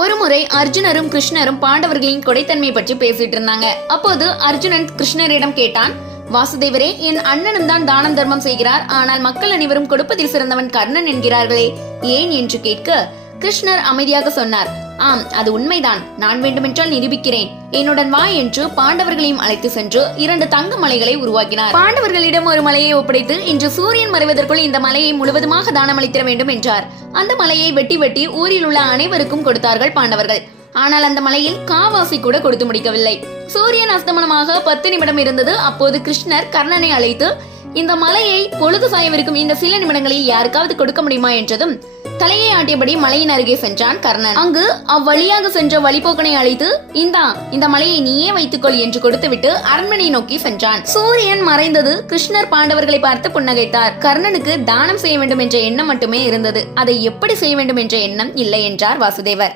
ஒருமுறை அர்ஜுனரும் கிருஷ்ணரும் பாண்டவர்களின் கொடைத்தன்மை பற்றி பேசிட்டு இருந்தாங்க. அப்போது அர்ஜுனன் கிருஷ்ணரிடம் கேட்டான், வாசுதேவரே, என் அண்ணனும் தான் தானம் தர்மம் செய்கிறார், ஆனால் மக்கள் அனைவரும் கொடுப்பதில் சிறந்தவன் கர்ணன் என்கிறார்களே, ஏன் என்று கேட்க கிருஷ்ணர் அமைதியாக சொன்னார், ஆம், அது உண்மைதான். நான் வேண்டுமென்றால் நிரூபிக்கிறேன். என்னுடன் வா என்று பாண்டவர்களையும் அழைத்து சென்று 2 தங்க மலைகளை உருவாக்கினார். பாண்டவர்களிடம் ஒரு மலையை ஒப்படைத்து, இன்று சூரியன் மறைவதற்குள் இந்த மலையை முழுவதுமாக தானமளித்திட வேண்டும் என்றார். அந்த மலையை வெட்டி வெட்டி ஊரில் உள்ள அனைவருக்கும் கொடுத்தார்கள் பாண்டவர்கள். ஆனால் அந்த மலையில் காவாசி கூட கொடுத்து முடிக்கவில்லை. சூரியன் அஸ்தமனமாக 10 நிமிடம் இருந்தது. அப்போது கிருஷ்ணர் கர்ணனை அழைத்து, இந்த மலையை பொழுது சாயவிருக்கும் இந்த சில நிமிடங்களில் யாருக்காவது கொடுக்க முடியுமா என்றதும் தலையை ஆட்டியபடி மலையின் அருகே சென்றான் கர்ணன். அங்கு அவ்வழியாக சென்ற வழிபோக்கனை அழைத்து, இந்த மலையை நீயே வைத்துக்கொள் என்று கொடுத்துவிட்டு அரண்மனை நோக்கி சென்றான். சூரியன் மறைந்தது. கிருஷ்ணர் பாண்டவர்களை பார்த்து புன்னகைத்தார். கர்ணனுக்கு தானம் செய்ய வேண்டும் என்ற எண்ணம் மட்டுமே இருந்தது. அதை எப்படி செய்ய வேண்டும் என்ற எண்ணம் இல்லை என்றார் வாசுதேவர்.